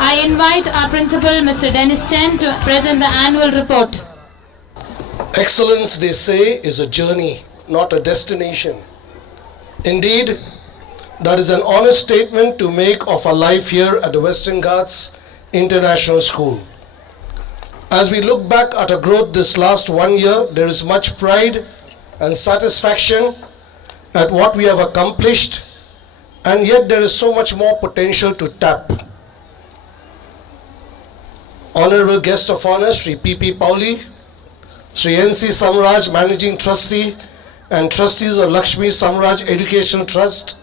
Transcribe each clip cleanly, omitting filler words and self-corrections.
I invite our principal, Mr. Dennis Chen, to present the annual report. Excellence, they say, is a journey, not a destination. Indeed, that is an honest statement to make of our life here at the Western Ghats International School. As we look back at our growth this last 1 year, there is much pride and satisfaction at what we have accomplished, and yet there is so much more potential to tap. Honorable Guest of Honor, Sri P.P. Pauli, Sri N.C. Samraj, Managing Trustee and Trustees of Lakshmi Samraj Educational Trust,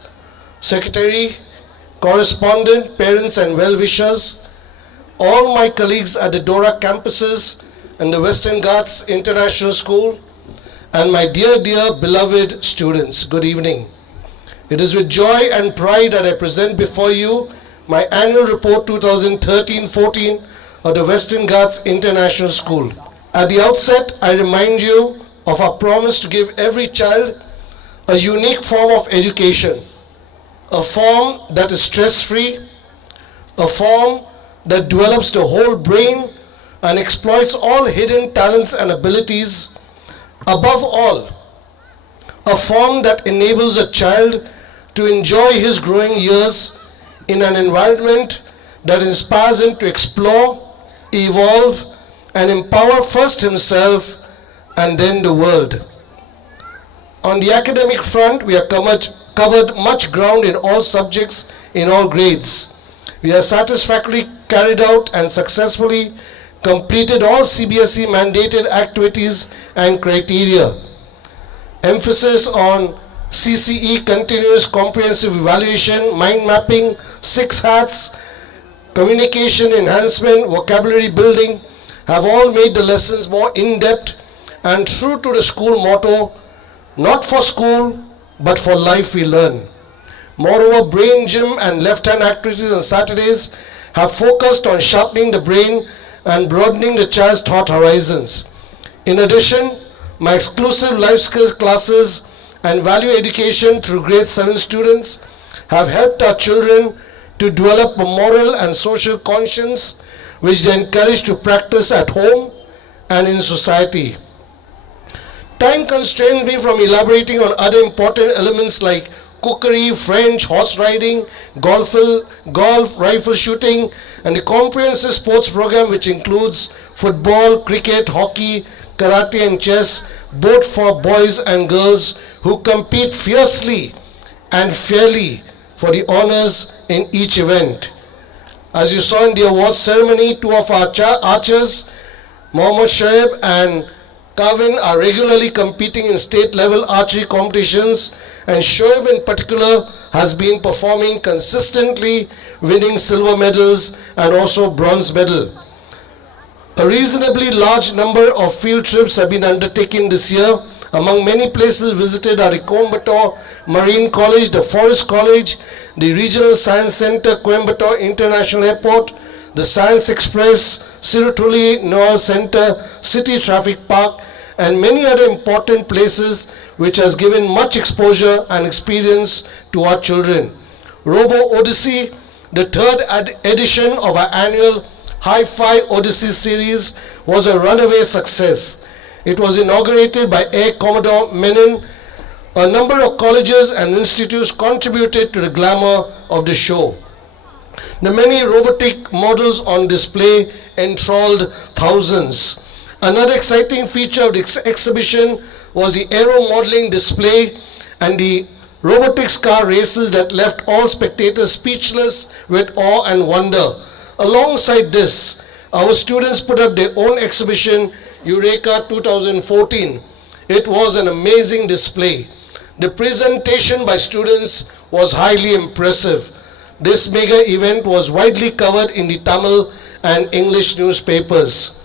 Secretary, Correspondent, Parents and Well-Wishers, all my colleagues at the Dora campuses and the Western Ghats International School, and my dear beloved students, good evening. It is with joy and pride that I present before you my annual report 2013-14 of the Western Ghats International School. At the outset, I remind you of our promise to give every child a unique form of education, a form that is stress-free, a form that develops the whole brain and exploits all hidden talents and abilities. Above all, a form that enables a child to enjoy his growing years in an environment that inspires him to explore, evolve, and empower first himself and then the world. On the academic front, we have covered much ground in all subjects, in all grades. We have satisfactorily carried out and successfully completed all CBSE mandated activities and criteria. Emphasis on CCE, continuous comprehensive evaluation, mind mapping, 6 hats, communication enhancement, vocabulary building have all made the lessons more in-depth and true to the school motto, not for school, but for life we learn. Moreover, brain gym and left-hand activities on Saturdays have focused on sharpening the brain and broadening the child's thought horizons. In addition, my exclusive life skills classes and value education through grade 7 students have helped our children to develop a moral and social conscience which they encourage to practice at home and in society. Time constrains me from elaborating on other important elements like cookery, French, horse riding, golf, rifle shooting, and the comprehensive sports program which includes football, cricket, hockey, karate and chess, both for boys and girls who compete fiercely and fairly for the honors in each event. As you saw in the awards ceremony, 2 of our archers, Mohammad Shoaib and Kavin, are regularly competing in state-level archery competitions, and Shoaib in particular has been performing consistently, winning silver medals and also bronze medal. A reasonably large number of field trips have been undertaken this year. Among many places visited are the Coimbatore Marine College, the Forest College, the Regional Science Center, Coimbatore International Airport, the Science Express, Sirutuli Noah Center, City Traffic Park, and many other important places which has given much exposure and experience to our children. Robo Odyssey, the 3rd edition of our annual Hi-Fi Odyssey series, was a runaway success. It was inaugurated by Air Commodore Menon. A number of colleges and institutes contributed to the glamour of the show. The many robotic models on display enthralled thousands. Another exciting feature of the exhibition was the aero modeling display and the robotics car races that left all spectators speechless with awe and wonder. Alongside this, our students put up their own exhibition, Eureka 2014. It was an amazing display. The presentation by students was highly impressive. This mega event was widely covered in the Tamil and English newspapers.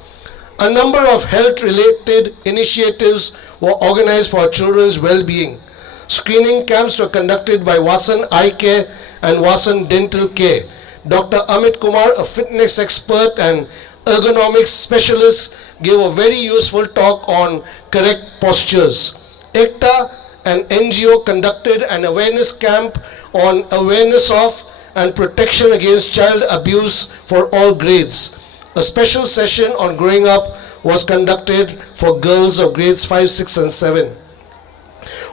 A number of health-related initiatives were organized for our children's well-being. Screening camps were conducted by Vasan Eye Care and Vasan Dental Care. Dr. Amit Kumar, a fitness expert and ergonomics specialist, gave a very useful talk on correct postures. ECTA, an NGO, conducted an awareness camp on awareness of and protection against child abuse for all grades. A special session on growing up was conducted for girls of grades 5, 6 and 7.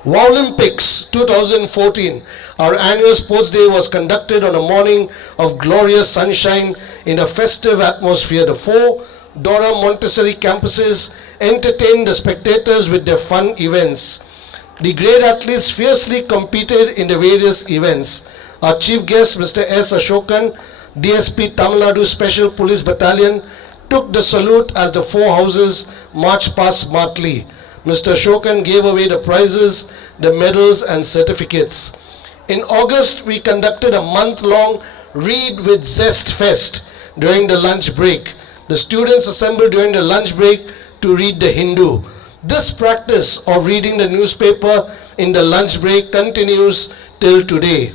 Olympics 2014, our annual sports day was conducted on a morning of glorious sunshine in a festive atmosphere. The 4 Dora Montessori campuses entertained the spectators with their fun events. The great athletes fiercely competed in the various events. Our chief guest, Mr. S. Ashokan, DSP Tamil Nadu Special Police Battalion, took the salute as the 4 houses marched past smartly. Mr. Ashokan gave away the prizes, the medals and certificates. In August, we conducted a month-long Read with Zest Fest during the lunch break. The students assembled during the lunch break to read the Hindu. This practice of reading the newspaper in the lunch break continues till today.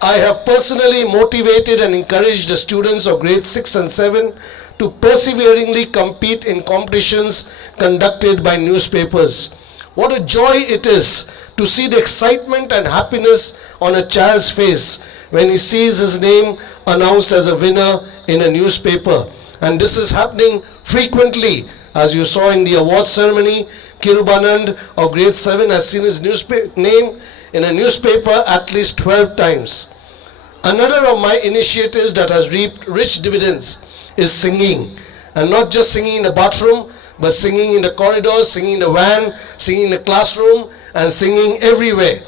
I have personally motivated and encouraged the students of grades 6 and 7 to perseveringly compete in competitions conducted by newspapers. What a joy it is to see the excitement and happiness on a child's face when he sees his name announced as a winner in a newspaper. And this is happening frequently. As you saw in the award ceremony, Kirubanand of grade 7 has seen his name in a newspaper at least 12 times. Another of my initiatives that has reaped rich dividends is singing. And not just singing in the bathroom, but singing in the corridors, singing in the van, singing in the classroom, and singing everywhere.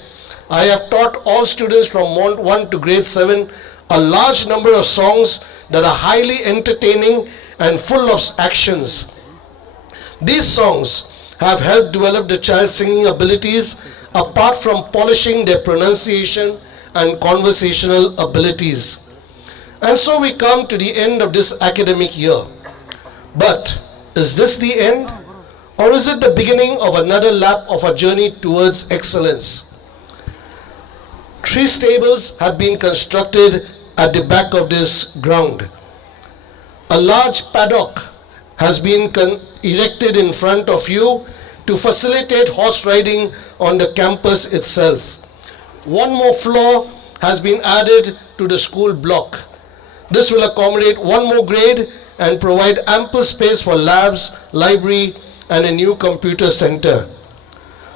I have taught all students from 1 to grade 7 a large number of songs that are highly entertaining and full of actions. These songs have helped develop the child's singing abilities apart from polishing their pronunciation and conversational abilities. And so we come to the end of this academic year. But is this the end? Or is it the beginning of another lap of our journey towards excellence? 3 stables have been constructed at the back of this ground. A large paddock has been erected in front of you to facilitate horse riding on the campus itself. 1 more floor has been added to the school block. This will accommodate 1 more grade and provide ample space for labs, library, and a new computer center.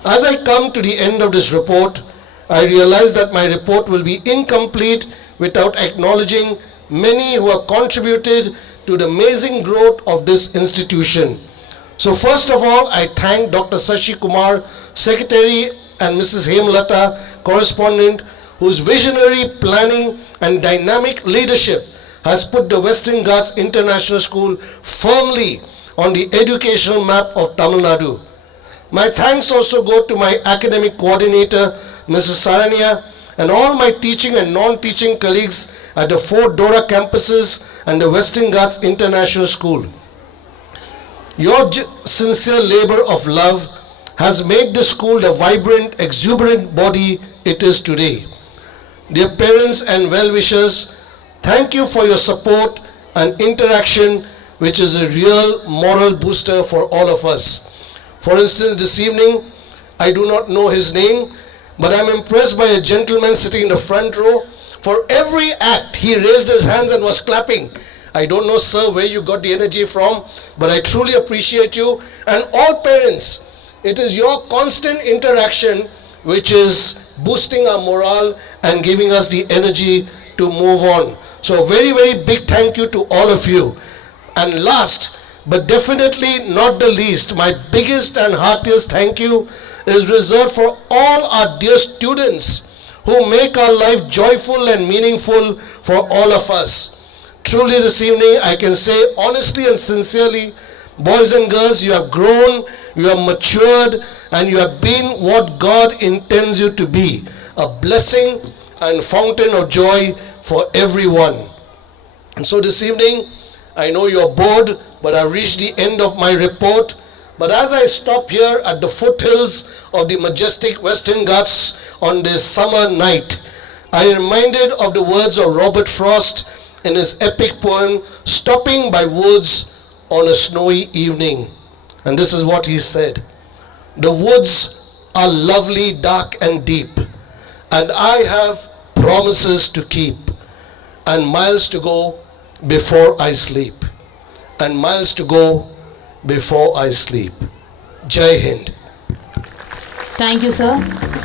As I come to the end of this report, I realize that my report will be incomplete without acknowledging many who have contributed to the amazing growth of this institution. So first of all, I thank Dr. Sashi Kumar, Secretary, and Mrs. Hemlata, Correspondent, whose visionary planning and dynamic leadership has put the Western Ghats International School firmly on the educational map of Tamil Nadu. My thanks also go to my academic coordinator, Mrs. Saranya, and all my teaching and non-teaching colleagues at the 4 Dora campuses and the Western Ghats International School. Your sincere labor of love has made the school the vibrant, exuberant body it is today. Dear parents and well-wishers, thank you for your support and interaction, which is a real moral booster for all of us. For instance, this evening, I do not know his name, but I am impressed by a gentleman sitting in the front row. For every act, he raised his hands and was clapping. I don't know, sir, where you got the energy from, but I truly appreciate you. And all parents, it is your constant interaction which is boosting our morale and giving us the energy to move on. So very, very big thank you to all of you. And last, but definitely not the least, my biggest and heartiest thank you is reserved for all our dear students who make our life joyful and meaningful for all of us. Truly this evening, I can say honestly and sincerely, boys and girls, you have grown, you have matured, and you have been what God intends you to be, a blessing and fountain of joy for everyone. And so this evening, I know you're bored, but I've reached the end of my report. But as I stop here at the foothills of the majestic Western Ghats on this summer night, I am reminded of the words of Robert Frost in his epic poem, Stopping by Woods on a Snowy Evening. And this is what he said: "The woods are lovely, dark and deep, and I have promises to keep. and miles to go before I sleep. And miles to go before I sleep. Jai Hind. Thank you, sir.